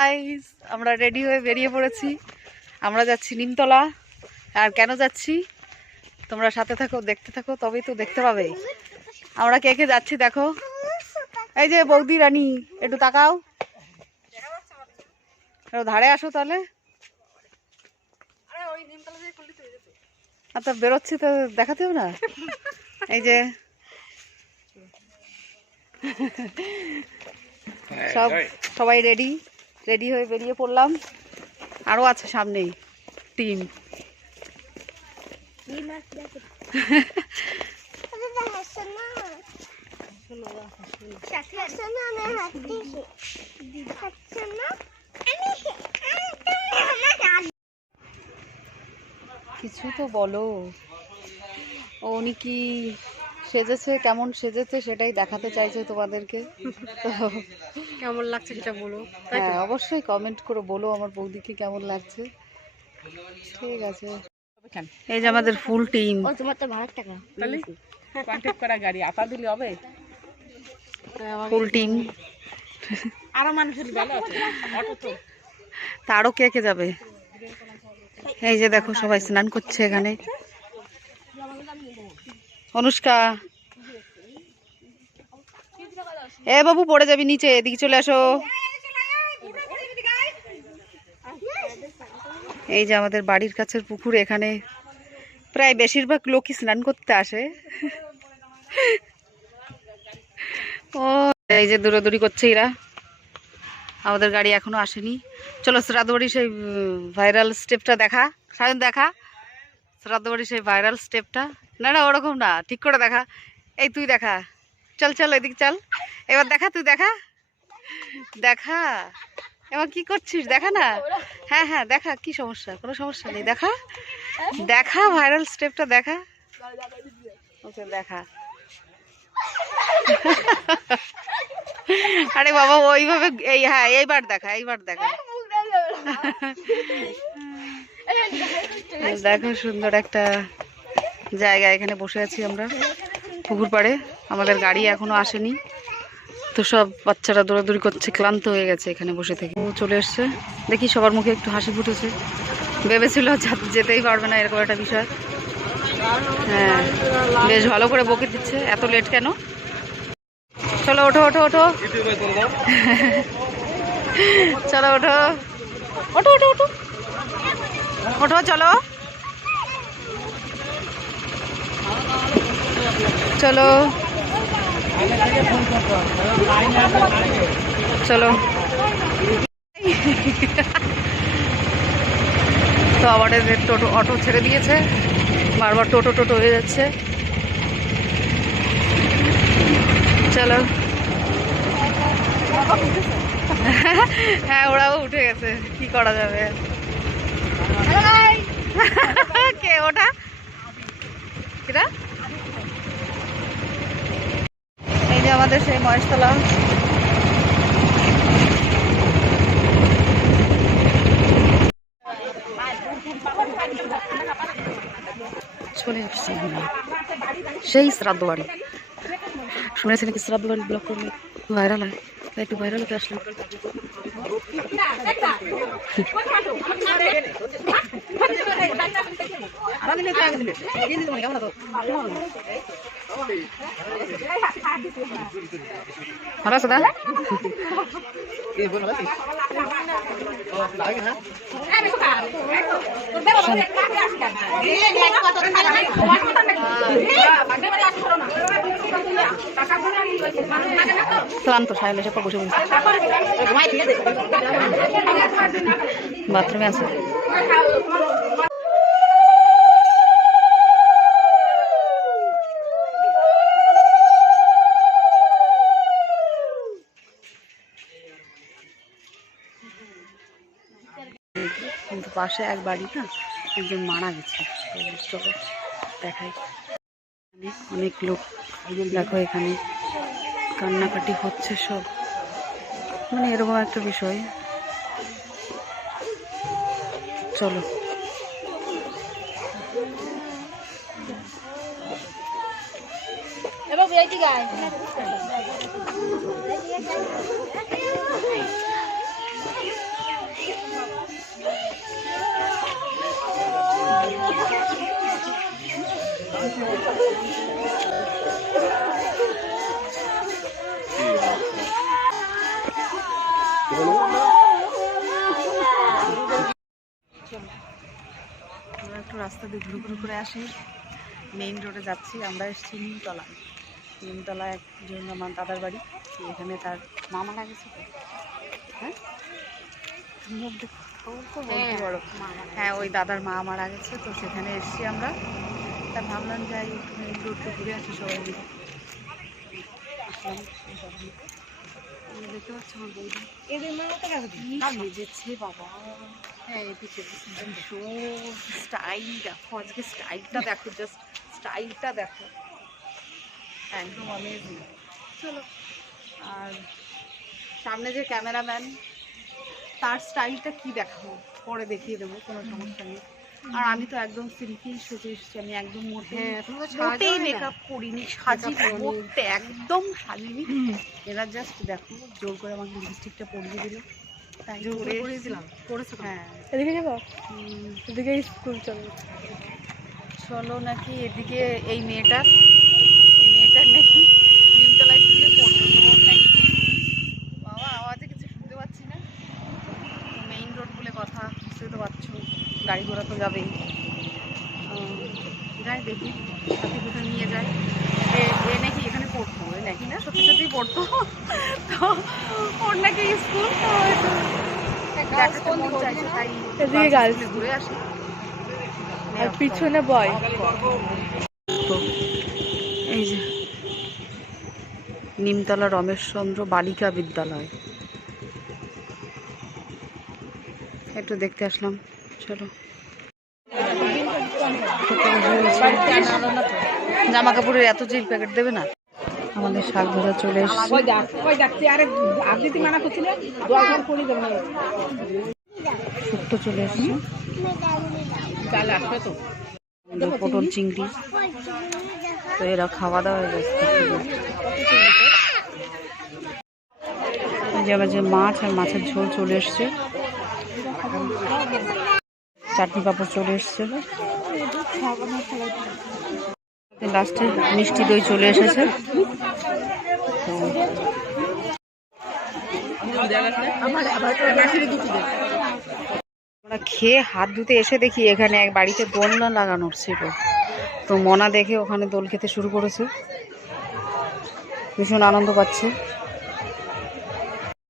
Guys, আমরা ready হয়ে বেরিয়ে পড়েছি। আমরা যাচ্ছি নিমতলা। আর কেন যাচ্ছি তোমরা সাথে থাকো, দেখতে থাকো, তবেই তো দেখতে পাবে আমরা কে কে যাচ্ছি। দেখো, এই যে বৌদি রানী, একটু তাকাও, ধারে আসো তাহলে। আচ্ছা, বেরোচ্ছি তো দেখাতে হবে না। এই যে সবাই রেডি হয়ে বেরিয়ে পড়লাম। আরো আছে সামনেই টিম। কিছু তো বলো, উনি কি সেজেছে, কেমন সেজেছে সেটাই দেখাতে চাইছে তোমাদেরকে। কেমন লাগছে সেটা বলো। হ্যাঁ, অবশ্যই কমেন্ট করে বলো আমার বৌদিকে কেমন লাগছে। ঠিক আছে, এই যে আমাদের ফুল টিম। তোমার তো 12 টাকা তাহলে কন্টাক্ট করা গাড়ি আপা দিলে হবে। Full team. আরো মানুষের ভালো আছে অটো তো। তা আরো কে কে যাবে? এই যে দেখো সবাই স্নান করছে এখানে। অনুষ্কা, এ বাবু পড়ে যাবি নিচে, এদিকে চলে আসো। এই যে আমাদের বাড়ির কাছের পুকুর, এখানে প্রায় বেশিরভাগ লোকই স্নান করতে আসে। ও এই যে দৌড়াদৌড়ি করছে এরা। আমাদের গাড়ি এখনো আসেনি। চলো শ্রাদ্ধবাড়ি সেই ভাইরাল স্টেপটা দেখা। সায়ন দেখা শ্রাদ্ধবাড়ি সেই ভাইরাল স্টেপটা। না না, ওরকম না, ঠিক করে দেখা। এই তুই দেখা, চল চল এদিকে চল। এবার দেখা, তুই দেখা দেখা। এবার কি করছিস দেখা না। হ্যাঁ হ্যাঁ দেখা, কি সমস্যা? কোনো সমস্যা নেই, দেখা দেখা ভাইরাল স্টেপটা দেখা। ওকে দেখা। আরে বাবা ওইভাবে, এই হ্যাঁ এইবার দেখা, এইবার দেখা। দেখো সুন্দর একটা জায়গা, এখানে বসে আছি আমরা পুকুর পাড়ে। আমাদের গাড়ি এখনো আসেনি, তো সব বাচ্চারা দৌড়াদৌড়ি করছে, ক্লান্ত হয়ে গেছে এখানে বসে থেকে। ও চলে এসছে, দেখি সবার মুখে একটু হাসি ফুটেছে। ভেবেছিল যেতেই পারবে না, এরকম একটা বিষয়। হ্যাঁ, বেশ ভালো করে বকে দিচ্ছে। এত লেট কেন? চলো ওঠো ওঠো ওঠো, চলো ওঠো ওঠো ওঠো ওঠো ওঠো, চলো চলো চলো। তো আমাদের টোটো অটো ছেড়ে দিয়েছে, বারবার টোটো টোটো হয়ে যাচ্ছে। চলো। হ্যাঁ, ওরাও উঠে গেছে, কি করা যাবে। কে ওটা? কিরা? এই যে আমাদের সেই মহেশতলা। চলে এসেছি সেই শ্রাদ্ধ বাড়ি। শুনেছি নাকি শ্রাদ্ধ বাড়ি ব্লগ করলে ভাইরাল হয়, তাই একটু ভাইরাল হতে আসলাম। ভালো আছে দাদা? ক্লান্ত সায়ন এসে বসে বসে বাথরুমে আছে। কিন্তু পাশে এক বাড়ি না, একজন মারা গেছে। চলো দেখাই। অনেক লোক দেখো এখানে কান্নাকাটি হচ্ছে সব, মানে এরকম একটা বিষয়। চলো। আমরা একটু রাস্তা দিয়ে ঘুরে ঘুরে করে আসি। মেইন রোডে যাচ্ছি। আমরা এসেছি নিমতলা। নিমতলা একজন আমার দাদার বাড়ি, এখানে তার মা মারা গেছে তো। হ্যাঁ মুখ দেখো, তো বলতে পারো। হ্যাঁ, ওই দাদার মা মারা গেছে তো, সেখানে এসেছি আমরা। তা ভাবলাম যাই একটু মেইন রোডে ঘুরে আসি সবাই মিলে। আসলাম দেখতে পাচ্ছ আমার বৌদি সেজেছে বাবা। হ্যাঁ, স্টাইল দেখো, আজকে স্টাইলটা দেখো, জাস্ট স্টাইলটা দেখো, একদম অ্যামেজিং। চলো, আর সামনে যে ক্যামেরাম্যান, তার স্টাইলটা কি দেখাবো পরে দেখিয়ে দেবো, কোনো সমস্যা নেই। আর আমি তো একদম সিম্পল সেজে এসেছি, আমি একদম মোটেই মেকআপ করিনি, সাজিনি, মোটে একদম সাজিনি। এরা জাস্ট দেখো জোর করে আমাকে লিপস্টিকটা পরিয়ে দিল, তাই করেছিলাম। করেছো? হ্যাঁ। এদিকে যাবো, এদিকে স্কুল চলো। চলো নাকি এদিকে এই মেয়েটার নাকি নিমতলা স্কুলে পড়তো, ওর নাকি বাবা আওয়াজে কিছু শুনতে পাচ্ছি না। মেইন রোড বলে কথা, বুঝতে তো পারছো, গাড়ি ঘোড়া তো যাবেই। যাই দেখি সাথে কোথাও নিয়ে যায়। এ নাকি এখানে পড়তো, এ নাকি না সত্যি সত্যি পড়তো তো, ওর নাকি স্কুল তো দেখাতে মন চাইছে, তাই এদিকে গার্লস ঘুরে আসি। আর পিছনে বয়। এই যে নিমতলা রমেশচন্দ্র বালিকা বিদ্যালয়, একটু দেখতে আসলাম। চলো, জামা কাপড়ের এত জিল প্যাকেট দেবে না। আমাদের শাক ধরা চলে এসছে। শুক্তো চলে এসছে, পটল চিংড়ি, তো এরা খাওয়া দাওয়া হয়ে গেছে। যে আবার যে মাছ আর মাছের ঝোল চলে এসছে, চাটনি পাঁপড় চলে এসছে, লাস্টে মিষ্টি দই চলে এসেছে। আমরা খেয়ে হাত ধুতে এসে দেখি এখানে এক বাড়িতে দোলনা লাগানোর ছিল, তো মনা দেখে ওখানে দোল খেতে শুরু করেছে, ভীষণ আনন্দ পাচ্ছে।